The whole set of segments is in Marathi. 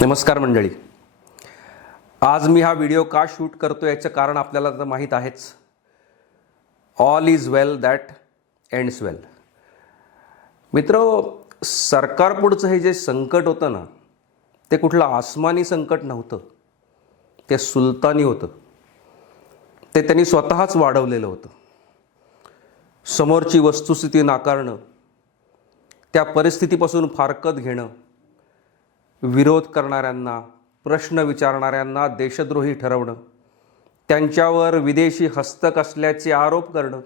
नमस्कार मंडळी. आज मी हा व्हिडिओ का शूट करतो याचं कारण आपल्याला तर माहीत आहेच. All is well that ends well. मित्र, सरकारपुढचं हे जे संकट होतं ना, ते कुठलं आसमानी संकट नव्हतं, ते सुलतानी होतं. ते त्यांनी स्वतःच वाढवलेलं होतं. समोरची वस्तुस्थिती नाकारणं, त्या परिस्थितीपासून फारकत घेणं, विरोध करणाऱ्यांना, प्रश्न विचारणाऱ्यांना देशद्रोही ठरवणं, त्यांच्यावर विदेशी हस्तक असल्याचे आरोप करणं,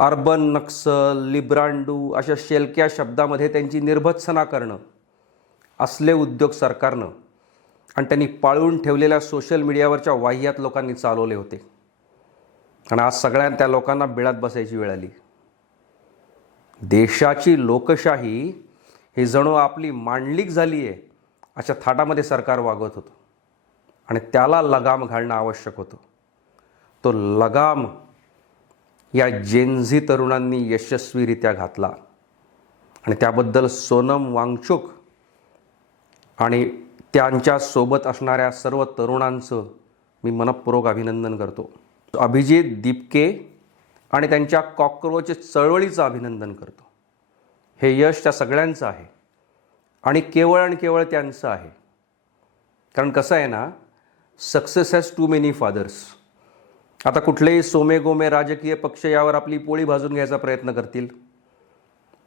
अर्बन नक्सल, लिब्रांडू अशा शेलक्या शब्दामध्ये त्यांची निर्भत्सना करणं, असले उद्योग सरकारनं आणि त्यांनी पाळून ठेवलेल्या सोशल मीडियावरच्या वाह्यात लोकांनी चालवले होते. आणि आज सगळ्या त्या लोकांना बिळात बसायची वेळ आली. देशाची लोकशाही ही जणू आपली मांडलीक झाली आहे अशा थाटामध्ये सरकार वागत होतं आणि त्याला लगाम घालणं आवश्यक होतं. तो लगाम या जेनझी तरुणांनी यशस्वीरित्या घातला आणि त्याबद्दल सोनम वांगचुक आणि त्यांच्यासोबत असणाऱ्या सर्व तरुणांचं मी मनःपूर्वक अभिनंदन करतो. अभिजित दीपके आणि त्यांच्या कॉकरोच चळवळीचं अभिनंदन करतो. हे यश त्या सगळ्यांचं आहे आणि केवळ त्यांचं आहे. कारण कसं आहे ना, success has too many fathers. आता कुठलेही सोमे गोमे राजकीय पक्ष यावर आपली पोळी भाजून घ्यायचा प्रयत्न करतील,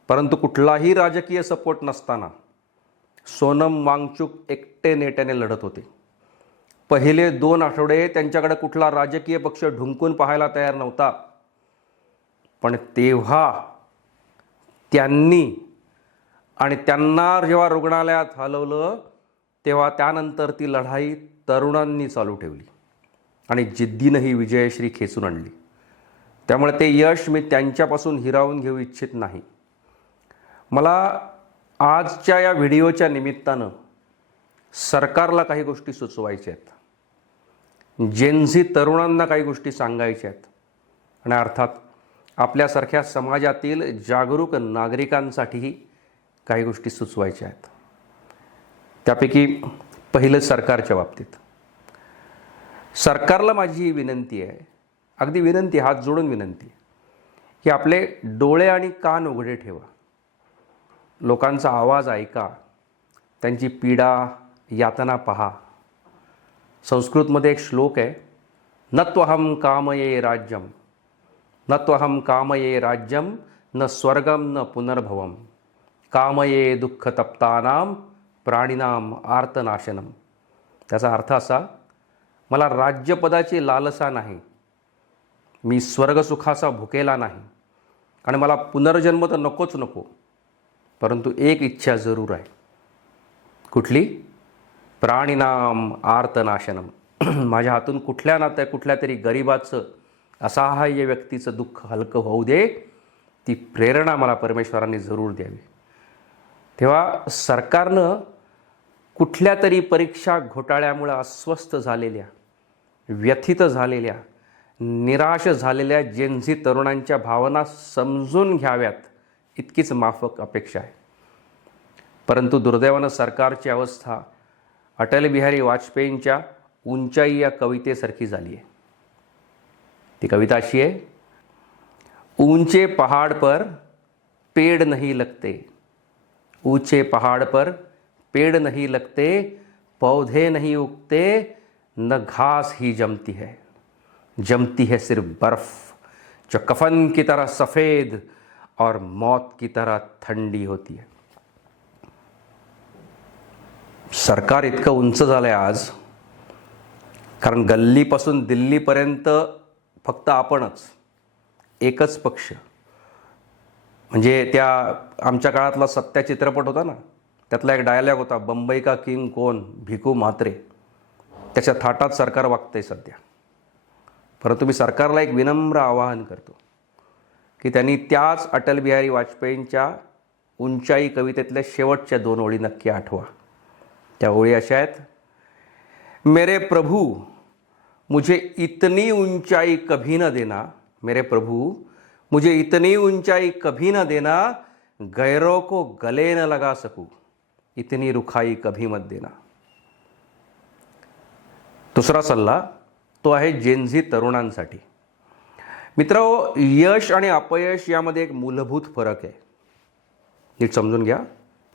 परंतु कुठलाही राजकीय सपोर्ट नसताना सोनम वांगचुक एकटे नेट्याने लढत होते. पहिले 2 आठवडे त्यांच्याकडे कुठला राजकीय पक्ष ढुंकून पाहायला तयार नव्हता, पण तेव्हा त्यांनी आणि त्यांना जेव्हा रुग्णालयात हलवलं तेव्हा त्यानंतर ती लढाई तरुणांनी चालू ठेवली आणि जिद्दीनं ही विजयश्री खेचून आणली. त्यामुळे ते यश मी त्यांच्यापासून हिरावून घेऊ इच्छित नाही. मला आजच्या या व्हिडिओच्या निमित्तानं सरकारला काही गोष्टी सुचवायच्या आहेत, जेनझी तरुणांना काही गोष्टी सांगायच्या आहेत आणि अर्थात आपल्यासारख्या समाजातील जागरूक नागरिकांसाठीही काही गोष्टी सुचवायच्या आहेत. त्यापैकी पहिलं सरकारच्या बाबतीत. सरकारला माझी ही विनंती आहे, अगदी विनंती, हात जोडून विनंती, की आपले डोळे आणि कान उघडे ठेवा. लोकांचा आवाज ऐका, त्यांची पीडा यातना पहा. संस्कृतमध्ये एक श्लोक आहे, न त्वहं कामये राज्यम, न त्वहं कामये राज्यम, न स्वर्गम न पुनर्भवम, कामये दुःखतप्तानां प्राणिनां आर्तनाशनम. त्याचा अर्थ असा, मला राज्यपदाची लालसा नाही, मी स्वर्गसुखाचा भुकेला नाही आणि मला पुनर्जन्म तर नकोच नको, परंतु एक इच्छा जरूर आहे. कुठली? प्राणिनां आर्तनाशनम. माझ्या हातून कुठल्या तरी गरिबाचं, असहाय्य व्यक्तीचं दुःख हलकं होऊ दे, ती प्रेरणा मला परमेश्वरांनी जरूर द्यावी. तेव्हा सरकारनं कुठल्या तरी परीक्षा घोटाळ्यामुळे अस्वस्थ झालेल्या, व्यथित झालेल्या, निराश झालेल्या जेनझी तरुणांच्या भावना समजून घ्याव्यात इतकीच माफक अपेक्षा आहे. परंतु दुर्दैवानं सरकारची अवस्था अटल बिहारी वाजपेयींच्या उंचाई या कवितेसारखी झाली आहे. ती कविता अशी आहे, ऊंचे पहाड़ पर पेड़ नहीं लगते, ऊंचे पहाड़ पर पेड़ नहीं लगते, पौधे नहीं उगते, न घास ही जमती है सिर्फ बर्फ, जो कफन की तरह सफ़ेद और मौत की तरह थंडी होती है. सरकार इतकं उंच झालं आहे आज, कारण गल्लीपासून दिल्लीपर्यंत फक्त आपणच, एकच पक्ष. म्हणजे त्या आमच्या काळातला सत्या चित्रपट होता ना, त्यातला एक डायलॉग होता, बंबई का किंग कोण, भिकू म्हात्रे. त्याच्या थाटात सरकार वागतंय सध्या. परंतु मी सरकारला एक विनम्र आवाहन करतो की त्यांनी त्याच अटल बिहारी वाजपेयींच्या उंचाई कवितेतल्या शेवटच्या 2 ओळी नक्की आठवा. त्या ओळी अशा आहेत, मेरे प्रभू मुझे इतनी ऊंचाई कभी न देना, मेरे प्रभू मुझे इतनी ऊंचाई कभी न देना, गैरों को गले न लगा सकूं, इतनी रुखाई कभी मत देना. दुसरा सल्ला तो आहे जेनझी तरुणांसाठी. मित्रांनो, यश आणि अपयश यामध्ये एक मूलभूत फरक आहे. नीट समजून घ्या.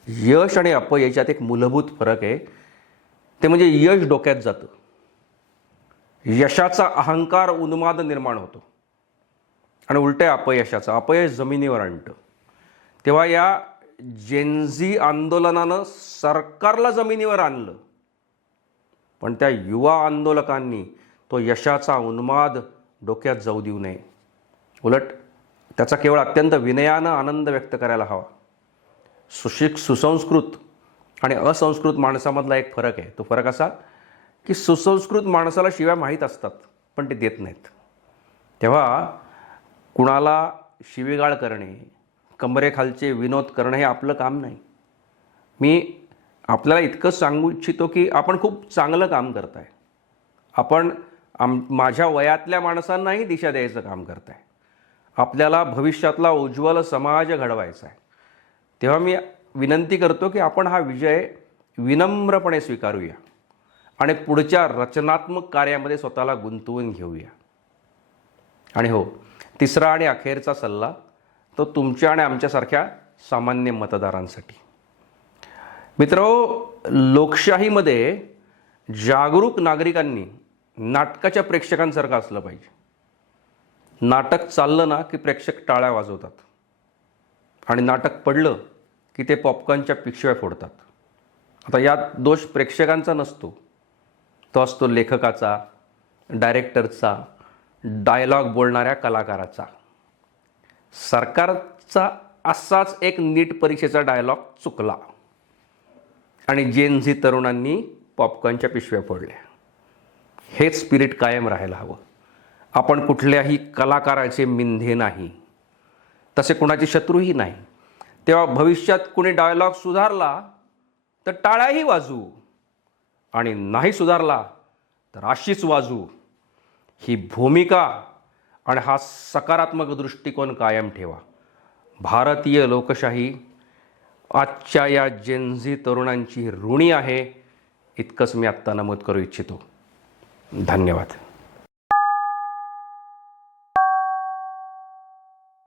यश आणि अपयश यात एक मूलभूत फरक आहे. ते म्हणजे यश डोक्यात जातं, यशाचा अहंकार उन्माद निर्माण होतो, आणि उलट्या अपयश जमिनीवर आणतं. तेव्हा या जेनझी आंदोलनानं सरकारला जमिनीवर आणलं, पण त्या युवा आंदोलकांनी तो यशाचा उन्माद डोक्यात जाऊ देऊ नये. उलट त्याचा केवळ अत्यंत विनयानं आनंद व्यक्त करायला हवा. सुसंस्कृत आणि असंस्कृत माणसामधला एक फरक आहे. तो फरक असा की सुसंस्कृत माणसाला शिव्या माहीत असतात, पण ते देत नाहीत. तेव्हा कुणाला शिवीगाळ करणे, कमरेखालचे विनोद करणं हे आपलं काम नाही. मी आपल्याला इतकंच सांगू इच्छितो की आपण खूप चांगलं काम करताय. आपण माझ्या वयातल्या माणसांनाही दिशा द्यायचं काम करताय. आपल्याला भविष्यातला उज्ज्वल समाज घडवायचा आहे. तेव्हा मी विनंती करतो की आपण हा विजय विनम्रपणे स्वीकारूया आणि पुढच्या रचनात्मक कार्यामध्ये स्वतःला गुंतवून घेऊया. आणि हो, तिसरा आणि अखेरचा सल्ला तो तुमच्या आणि आमच्यासारख्या सामान्य मतदारांसाठी. मित्रांनो, लोकशाहीमध्ये जागरूक नागरिकांनी नाटकाच्या प्रेक्षकांसारखं असलं पाहिजे. नाटक चाललं ना की प्रेक्षक टाळ्या वाजवतात, आणि नाटक पडलं की ते पॉपकॉर्नच्या पिशव्या फोडतात. आता यात दोष प्रेक्षकांचा नसतो, तो असतो लेखकाचा, डायरेक्टरचा, डायलॉग बोलणाऱ्या कलाकाराचा. सरकारचा असाच एक नीट परीक्षेचा डायलॉग चुकला आणि जेनझी तरुणांनी पॉपकॉर्नच्या पिशव्या फोडल्या. हेच स्पिरिट कायम राहायला हवं. आपण कुठल्याही कलाकाराचे मिंधे नाही, तसे कुणाचे शत्रूही नाही. तेव्हा भविष्यात कुणी डायलॉग सुधारला तर टाळ्याही वाजू, आणि नाही सुधारला तर अशीच वाजू. ही भूमिका आणि हा सकारात्मक दृष्टिकोन कायम ठेवा. भारतीय लोकशाही आजच्या या जेनझी तरुणांची ऋणी आहे, इतकंच मी आत्ता नमूद करू इच्छितो. धन्यवाद.